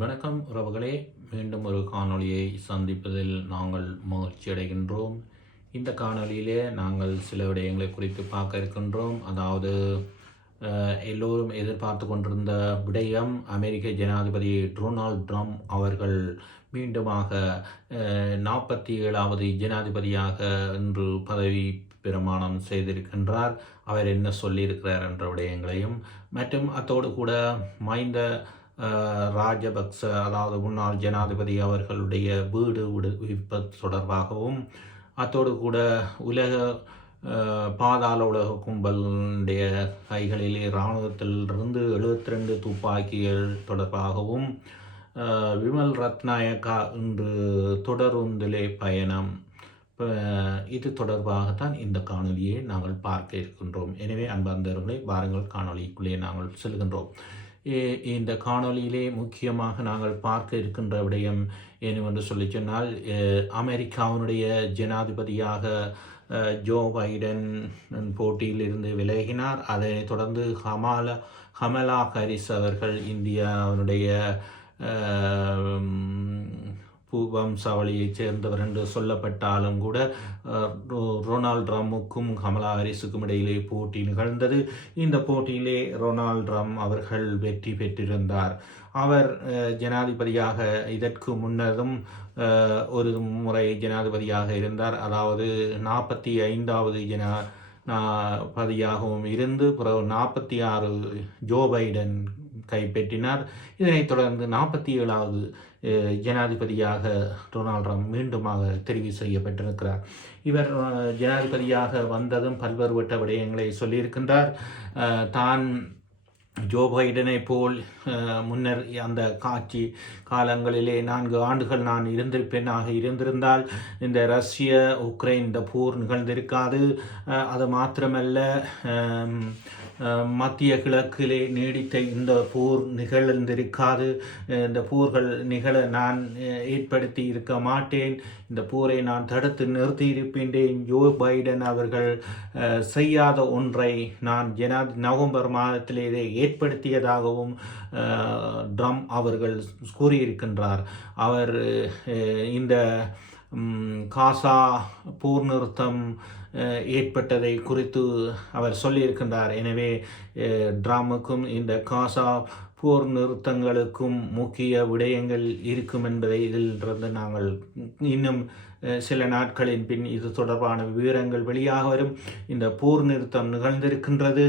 வணக்கம் உறவுகளே, மீண்டும் ஒரு காணொளியை சந்திப்பதில் நாங்கள் மகிழ்ச்சி அடைகின்றோம். இந்த காணொளியிலே நாங்கள் சில விடயங்களை குறித்து பார்க்க இருக்கின்றோம். அதாவது எல்லோரும் எதிர்பார்த்து கொண்டிருந்த விடயம், அமெரிக்க ஜனாதிபதி டொனால்ட் ட்ரம்ப் அவர்கள் மீண்டுமாக 47வது ஜனாதிபதியாக இன்று பதவி பிரமாணம் செய்திருக்கின்றார். அவர் என்ன சொல்லியிருக்கிறார் என்ற விடயங்களையும், மற்றும் அத்தோடு கூட மஹிந்த ராஜபக்ச, அதாவது முன்னாள் ஜனாதிபதி அவர்களுடைய வீடு விடுவிப்பது தொடர்பாகவும், அத்தோடு கூட உலக பாதாள உலக கும்பலுடைய கைகளிலே இராணுவத்திலிருந்து 72 துப்பாக்கிகள் தொடர்பாகவும், விமல் ரத்நாயக்கா இன்று தொடருந்திலே பயணம், இது தொடர்பாகத்தான் இந்த காணொலியை நாங்கள் பார்க்க இருக்கின்றோம். எனவே அன்பார்ந்தவர்களை வாருங்கள் காணொலிக்குள்ளே நாங்கள் செல்கின்றோம். இந்த காணொலியிலே முக்கியமாக நாங்கள் பார்க்க இருக்கின்ற விடயம் என்னவென்று சொல்லி சொன்னால், அமெரிக்காவினுடைய ஜனாதிபதியாக ஜோ பைடன் போட்டியில் இருந்து விலகினார். அதனைத் தொடர்ந்து கமலா ஹாரிஸ் அவர்கள் இந்தியாவினுடைய வம்சாவளியைச் சேர்ந்தவர் என்று சொல்லப்பட்டாலும் கூட ரொனால்ட் ட்ரம்புக்கும் கமலா ஹாரிஸுக்கும் இடையிலே போட்டி நிகழ்ந்தது. இந்த போட்டியிலே ரொனால்ட் ட்ரம்ப் அவர்கள் வெற்றி பெற்றிருந்தார். அவர் ஜனாதிபதியாக இதற்கு முன்னரும் ஒரு முறை ஜனாதிபதியாக இருந்தார். அதாவது 45வது ஜனாதிபதியாகவும் இருந்து பிறகு 46 ஜோ பைடன் கைப்பற்றினார். இதனைத் தொடர்ந்து 47வது ஜனாதிபதியாக டொனால்ட் ட்ரம்ப் மீண்டுமாக தெரிவு செய்யப்பட்டிருக்கிறார். இவர் ஜனாதிபதியாக வந்ததும் பல்வேறுபட்ட விடயங்களை சொல்லியிருக்கின்றார். தான் ஜோ பைடனை போல் முன்னர் அந்த காட்சி காலங்களிலே 4 ஆண்டுகள் நான் இருந்திருந்தால் இந்த ரஷ்ய உக்ரைன் இந்த போர் நிகழ்ந்திருக்காது. அது மாத்திரமல்ல, மத்திய கிழக்கிலே நீடித்த இந்த போர் நிகழ்ந்திருக்காது. இந்த போர்கள் நிகழ நான் ஏற்படுத்தி இருக்க மாட்டேன். இந்த போரை நான் தடுத்து நிறுத்தி இருக்கின்றேன். ஜோ பைடன் அவர்கள் செய்யாத ஒன்றை நான் நவம்பர் மாதத்திலே இதை ஏற்படுத்தியதாகவும் ட்ரம்ப் அவர்கள் கூறியிருக்கின்றார். அவர் இந்த காசா போர் நிறுத்தம் ஏற்பட்டதை குறித்து அவர் சொல்லியிருக்கின்றார். எனவே ட்ரம்புக்கும் இந்த காசா போர் நிறுத்தங்களுக்கும் முக்கிய விடயங்கள் இருக்கும் என்பதை இதிலிருந்து நாங்கள் இன்னும் சில நாட்களின் பின் இது தொடர்பான விவரங்கள் வெளியாக வரும். இந்த போர் நிறுத்தம் நிகழ்ந்திருக்கின்றது.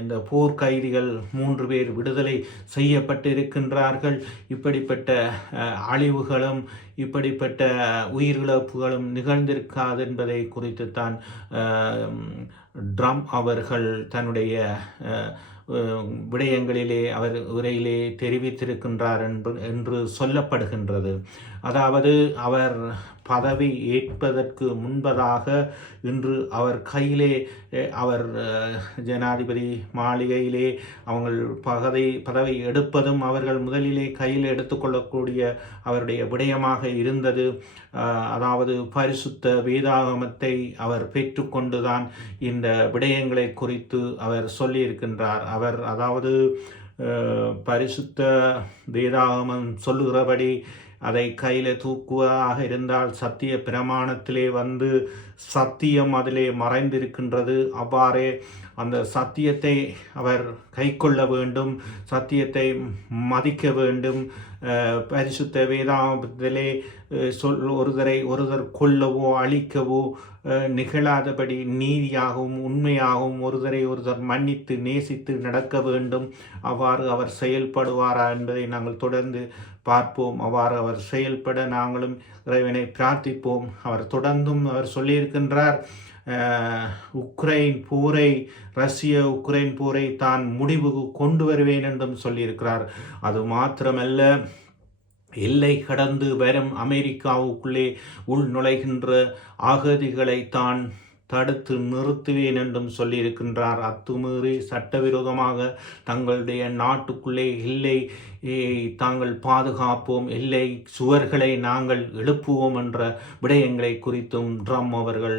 இந்த போர் கைதிகள் 3 பேர் விடுதலை செய்யப்பட்டிருக்கின்றார்கள். இப்படிப்பட்ட அழிவுகளும் இப்படிப்பட்ட உயிரிழப்புகளும் நிகழ்ந்திருக்காது என்பதை குறித்து தான் ட்ரம்ப் அவர்கள் தன்னுடைய விடயங்களிலே அவர் உரையிலே தெரிவித்திருக்கின்றார் என்று சொல்லப்படுகின்றது. அதாவது அவர் பதவி ஏற்பதற்கு முன்பதாக இன்று அவர் கையிலே அவர் ஜனாதிபதி மாளிகையிலே அவங்கள் பதவி எடுப்பதும் அவர்கள் முதலிலே கையில் எடுத்துக்கொள்ளக்கூடிய அவருடைய விடயமாக இருந்தது. அதாவது பரிசுத்த வேதாகமத்தை அவர் பெற்றுக்கொண்டுதான் இந்த விடயங்களை குறித்து அவர் சொல்லியிருக்கின்றார். அவர் அதாவது பரிசுத்த வேதாகமம் சொல்லுகிறபடி அதை கையில் தூக்குவதாக இருந்தால் சத்திய பிரமாணத்திலே வந்து சத்தியம் அதிலே மறைந்திருக்கின்றது. அவ்வாறே அந்த சத்தியத்தை அவர் கை கொள்ள வேண்டும், சத்தியத்தை மதிக்க வேண்டும். பரிசுத்த வேதாகமத்திலே ஒருவர் கொல்லவோ அழிக்கவோ நிகழாதபடி நீதியாகவும் உண்மையாகவும் ஒருவர் மன்னித்து நேசித்து நடக்க வேண்டும். அவ்வாறு அவர் செயல்படுவாரா என்பதை நாங்கள் தொடர்ந்து பார்ப்போம். அவ்வாறு அவர் செயல்பட நாங்களும் இறைவனை பிரார்த்திப்போம். அவர் தொடர்ந்தும் அவர் சொல்லியிருக்கின்றார், ரஷ்ய உக்ரைன் போரை தான் முடிவுக்கு கொண்டு வருவேன் என்றும் சொல்லியிருக்கிறார். அது மாத்திரமல்ல, எல்லை கடந்து வரும் அமெரிக்காவுக்குள்ளே உள்நுழைகின்ற அகதிகளை தான் தடுத்து நிறுத்துவேன் என்றும் சொல்லியிருக்கின்றார். அத்துமீறி சட்டவிரோதமாக தங்களுடைய நாட்டுக்குள்ளே தாங்கள் பாதுகாப்போம், எல்லை சுவர்களை நாங்கள் எழுப்புவோம் என்ற விடயங்களை குறித்தும் ட்ரம் அவர்கள்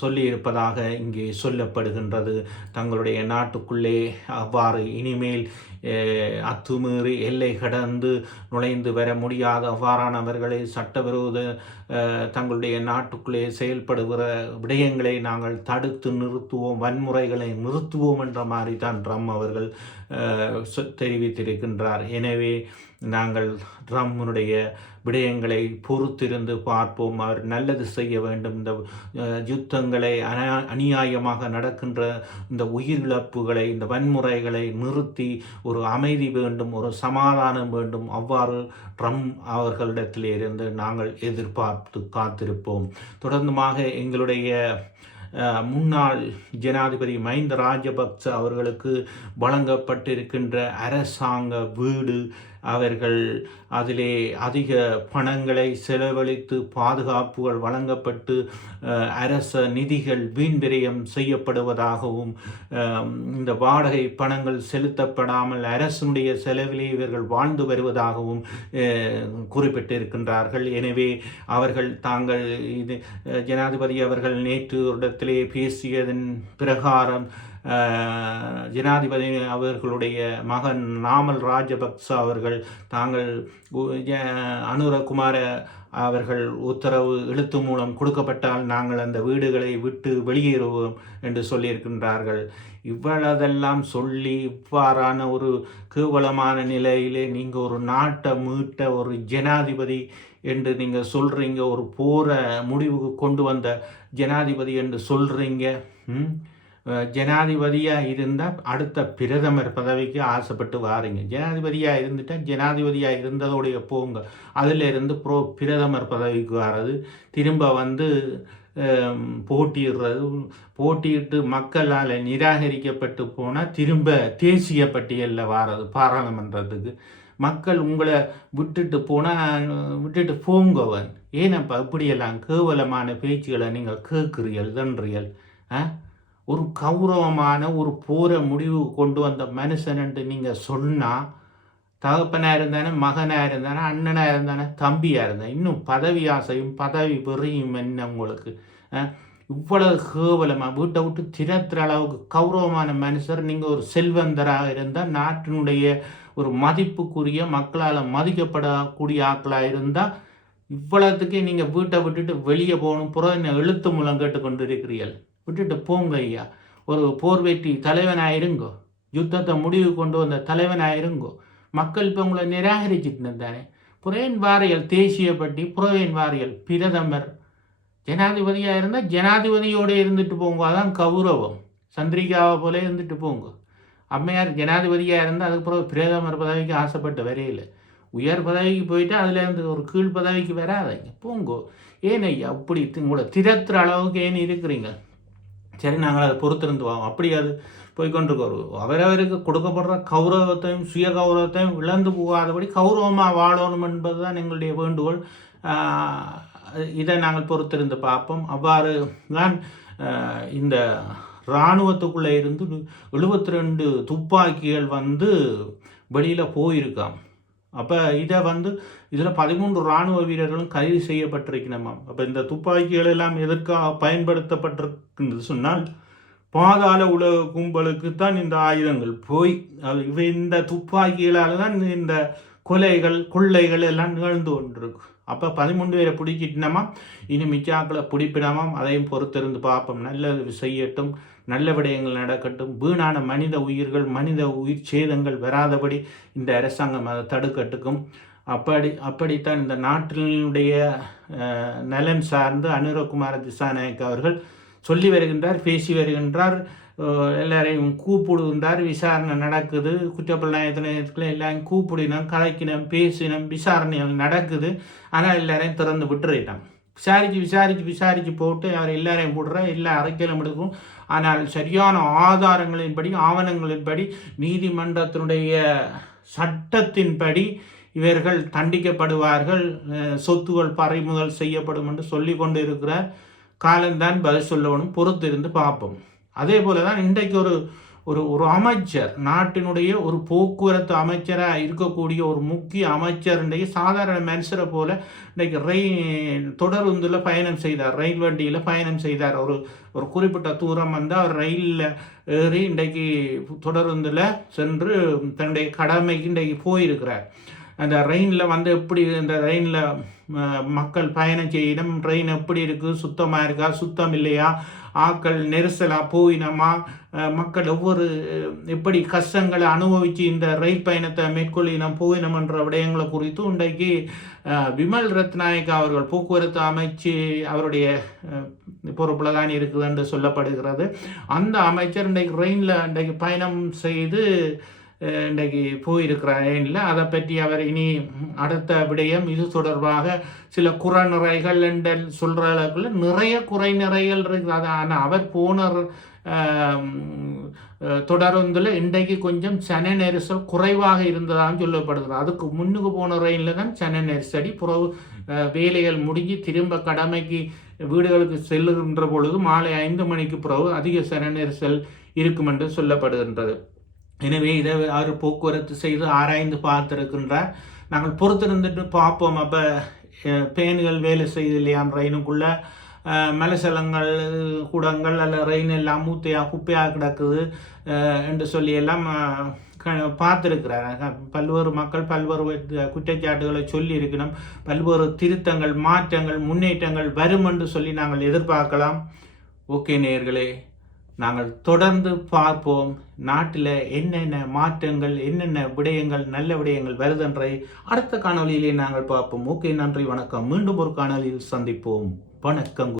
சொல்லியிருப்பதாக இங்கே சொல்லப்படுகின்றது. தங்களுடைய நாட்டுக்குள்ளே அவ்வாறு இனிமேல் அத்துமீறி எல்லை கடந்து நுழைந்து வர முடியாத அவ்வாறானவர்களை சட்டவிரோத தங்களுடைய நாட்டுக்குள்ளே செயல்படுகிற விடயங்களை நாங்கள் தடுத்து நிறுத்துவோம், வன்முறைகளை நிறுத்துவோம் என்ற மாதிரி தான் ட்ரம் அவர்கள் தெரிவித்திருக்கின்றார். எனவே நாங்கள் ட்ரம்முடைய விடயங்களை பொறுத்திருந்து பார்ப்போம். அவர் நல்லது செய்ய வேண்டும். இந்த யுத்தங்களை அநியாயமாக நடக்கின்ற இந்த உயிரிழப்புகளை, இந்த வன்முறைகளை நிறுத்தி ஒரு அமைதி வேண்டும், ஒரு சமாதானம் வேண்டும். அவ்வாறு ட்ரம்ப் அவர்களிடத்திலிருந்து நாங்கள் எதிர்பார்த்து காத்திருப்போம். தொடர்ந்துமாக எங்களுடைய முன்னாள் ஜனாதிபதி மஹிந்த ராஜபக்ச அவர்களுக்கு வழங்கப்பட்டிருக்கின்ற அரசாங்க வீடு, அவர்கள் அதிலே அதிக பணங்களை செலவழித்து பாதுகாப்புகள் வழங்கப்பட்டு அரச நிதிகள் வீண் விரயம் செய்யப்படுவதாகவும், இந்த வாடகை பணங்கள் செலுத்தப்படாமல் அரசனுடைய செலவிலே இவர்கள் வாழ்ந்து வருவதாகவும் குறிப்பிட்டிருக்கின்றார்கள். எனவே அவர்கள் தாங்கள் இது ஜனாதிபதி அவர்கள் நேற்று இடத்திலே பேசியதன் பிரகாரம் ஜனாதிபதி அவர்களுடைய மகன் நாமல் ராஜபக்ச அவர்கள் தாங்கள் அனுரகுமார அவர்கள் உத்தரவு எழுத்து மூலம் கொடுக்கப்பட்டால் நாங்கள் அந்த வீடுகளை விட்டு வெளியேறுவோம் என்று சொல்லியிருக்கின்றார்கள். இவ்வளதெல்லாம் சொல்லி இவ்வாறான ஒரு கேவலமான நிலையிலே நீங்கள் ஒரு நாட்டை மீட்ட ஒரு ஜனாதிபதி என்று நீங்கள் சொல்கிறீங்க, ஒரு போரை முடிவுக்கு கொண்டு வந்த ஜனாதிபதி என்று சொல்கிறீங்க. ஜனாதிபதியாக இருந்தால் அடுத்த பிரதமர் பதவிக்கு ஆசைப்பட்டு வாரீங்க. ஜனாதிபதியாக இருந்துட்டால் ஜனாதிபதியாக இருந்ததோடைய போங்க, அதில் இருந்து பிரதமர் பதவிக்கு வர்றது, திரும்ப போட்டியிட்டு மக்களால் நிராகரிக்கப்பட்டு போனால் திரும்ப தேசிய பட்டியலில் வாரது பாராளுமன்றத்துக்கு. மக்கள் உங்களை விட்டுட்டு போங்கவன். ஏனப்பா இப்படியெல்லாம் கேவலமான பேச்சுகளை நீங்கள் கேட்குறீர்கள் தன்றீர்கள்? ஒரு கௌரவமான ஒரு போரை முடிவு கொண்டு வந்த மனுஷன்ட்டு நீங்கள் சொன்னால், தகப்பனாக இருந்தானே, மகனாக இருந்தானே, அண்ணனாக இருந்தானே, தம்பியாக இருந்தானே, இன்னும் பதவி ஆசையும் பதவி பெறியும் என்ன உங்களுக்கு? இவ்வளவு கேவலமாக வீட்டை விட்டு திறத்துற அளவுக்கு கௌரவமான மனுஷர் நீங்கள் ஒரு செல்வந்தராக இருந்தால், நாட்டினுடைய ஒரு மதிப்புக்குரிய மக்களால் மதிக்கப்படக்கூடிய ஆக்களாக இருந்தால், இவ்வளவுத்துக்கே நீங்கள் வீட்டை விட்டுட்டு வெளியே போகணும். புறம் எழுத்து மூலம் கேட்டுக்கொண்டு இருக்கிறீர்கள். விட்டுட்டு போங்க ஐயா. ஒரு போர்வெற்றி தலைவனாயிருங்கோ, யுத்தத்தை முடிவு கொண்டு வந்த தலைவனாயிருங்கோ. மக்கள் இப்போ உங்களை நிராகரிச்சுட்டு இருந்தானே. புறேன் வாரியல் தேசிய பட்டி, புறவேன் வாரியல் பிரதமர். ஜனாதிபதியாக இருந்தால் ஜனாதிபதியோடு இருந்துட்டு போங்க, அதான் கௌரவம். சந்திரிகாவை போல இருந்துட்டு போங்க. அம்மையார் ஜனாதிபதியாக இருந்தால் அதுக்கப்புறம் பிரதமர் பதவிக்கு ஆசைப்பட்டு வரையில. உயர் பதவிக்கு போயிட்டு அதுலேருந்து ஒரு கீழ் பதவிக்கு வராதைங்க, போங்கோ. ஏன் ஐயா அப்படி உங்களை திறத்துற அளவுக்கு ஏன் இருக்கிறீங்க? சரி, நாங்கள் அதை பொறுத்திருந்து வாங்க. அப்படி அது போய்கொண்டிருக்கோம். அவரவருக்கு கொடுக்கப்படுற கௌரவத்தையும் சுய கௌரவத்தையும் இழந்து போகாதபடி கௌரவமாக வாழணும் என்பது தான் எங்களுடைய வேண்டுகோள். இதை நாங்கள் பொறுத்திருந்து பார்ப்போம். அவ்வாறு தான் இந்த இராணுவத்துக்குள்ளே இருந்து 72 துப்பாக்கிகள் வெளியில் போயிருக்காம். அப்போ இதில் 13 இராணுவ வீரர்களும் கைது செய்யப்பட்டிருக்கணுமாம். அப்போ இந்த துப்பாக்கிகள் எல்லாம் எதற்காக பயன்படுத்தப்பட்டிருக்குன்னு சொன்னால், பாதாள உலக கும்பலுக்கு தான் இந்த ஆயுதங்கள் போய் இந்த துப்பாக்கிகளால் தான் இந்த கொள்ளைகள் எல்லாம் நிகழ்ந்து கொண்டிருக்கு. அப்போ 13 பேரை பிடிக்கிட்டனமா, இனி மிச்சாக்களை பிடிப்பிடாமாம். அதையும் பொறுத்திருந்து பார்ப்போம். நல்லது செய்யட்டும், நல்ல விடயங்கள் நடக்கட்டும். வீணான மனித உயிர் சேதங்கள் வராதபடி இந்த அரசாங்கம் அதை தடுக்கட்டுக்கும். அப்படித்தான் இந்த நாட்டினுடைய நலன் சார்ந்து அனுரகுமார திசாநாயக்க அவர்கள் சொல்லி வருகின்றார், பேசி வருகின்றார். எல்லாரையும் கூப்பிடுகின்றார். விசாரணை நடக்குது. குற்றப்புலனாய்வு எல்லாரையும் கூப்பிடினோம், கலைக்கினோம், பேசினோம், விசாரணைகள் நடக்குது. ஆனால் எல்லாரையும் திறந்து விட்டுறான். விசாரித்து போட்டு அவர் எல்லாரையும் விடுற எல்லா அறிக்கையிலும் எடுக்கும். ஆனால் சரியான ஆதாரங்களின்படி, ஆவணங்களின்படி, நீதிமன்றத்தினுடைய சட்டத்தின்படி இவர்கள் தண்டிக்கப்படுவார்கள், சொத்துகள் பறிமுதல் செய்யப்படும் என்று சொல்லி கொண்டு இருக்கிற காலம்தான் பதில் சொல்லணும். பொறுத்திருந்து பார்ப்போம். அதே போல தான் இன்றைக்கு ஒரு ஒரு அமைச்சர், நாட்டினுடைய ஒரு போக்குவரத்து அமைச்சராக இருக்கக்கூடிய ஒரு முக்கிய அமைச்சர் இன்றைக்கு சாதாரண மனுஷரை போல இன்றைக்கு தொடருந்தில் பயணம் செய்தார், ரயில் வண்டியில் பயணம் செய்தார். ஒரு ஒரு குறிப்பிட்ட தூரம் வந்து அவர் ரயிலில் ஏறி இன்றைக்கு தொடருந்தில் சென்று தன்னுடைய கடமைக்கு இன்றைக்கு போயிருக்கிறார். அந்த ரெயினில் வந்து எப்படி இந்த ரெயினில் மக்கள் பயணம் செய்யணும், ட்ரெயின் எப்படி இருக்குது, சுத்தமாக இருக்கா, சுத்தம் இல்லையா, ஆக்கள் நெரிசலாக போயினமா, மக்கள் எப்படி கஷ்டங்களை அனுபவித்து இந்த ரயில் பயணத்தை மேற்கொள்ளினம் போயினம்ன்ற விடயங்களை குறித்து இன்றைக்கு விமல் ரத்நாயக் அவர்கள் போக்குவரத்து அமைச்சு அவருடைய பொறுப்பில் தான் இருக்குது என்று சொல்லப்படுகிறது. அந்த அமைச்சர் இன்றைக்கு இன்றைக்கு பயணம் செய்து இன்றைக்கு போயிருக்கிறார் ட்ரெயினில். அதை பற்றி அவர் இனி அடுத்த விடயம் இது தொடர்பாக சில குறைநிறைகள் என்று சொல்கிற அளவுக்குள்ள நிறைய குறைநிறைகள் இருக்குது. ஆனால் அவர் போன தொடருந்தில் இன்றைக்கு கொஞ்சம் சன நெரிசல் குறைவாக இருந்ததாக சொல்லப்படுகிறது. அதுக்கு முன்னுக்கு போன ரயிலில் தான் சன நெரிசடி புறவு வேலைகள் முடிஞ்சு திரும்ப கடமைக்கு வீடுகளுக்கு செல்லுகின்ற பொழுது மாலை 5 மணிக்கு பிறகு அதிக சன நெரிசல் இருக்கும் என்று சொல்லப்படுகின்றது. எனவே இதை அவர் போக்குவரத்து செய்து ஆராய்ந்து பார்த்துருக்கின்றார். நாங்கள் பொறுத்திருந்துட்டு பார்ப்போம். அப்போ பேன்கள் வேலை செய்து இல்லையாம் ரயினுக்குள்ளே, மலைசலங்கள் கூடங்கள் அல்ல ரயின் எல்லாம் குப்பையாக கிடக்குது என்று சொல்லி எல்லாம் பார்த்துருக்கிறார். பல்வேறு மக்கள் பல்வேறு குற்றச்சாட்டுகளை சொல்லி இருக்கணும். பல்வேறு திருத்தங்கள், மாற்றங்கள், முன்னேற்றங்கள் வரும் என்று சொல்லி நாங்கள் எதிர்பார்க்கலாம். ஓகே நேயர்களே, நாங்கள் தொடர்ந்து பார்ப்போம் நாட்டில் என்னென்ன மாற்றங்கள், என்னென்ன விடயங்கள், நல்ல விடயங்கள் வருதென்றை அடுத்த காணொலியிலே நாங்கள் பார்ப்போம். ஓகே, நன்றி, வணக்கம். மீண்டும் ஒரு காணொலியில் சந்திப்போம். வணக்கம்.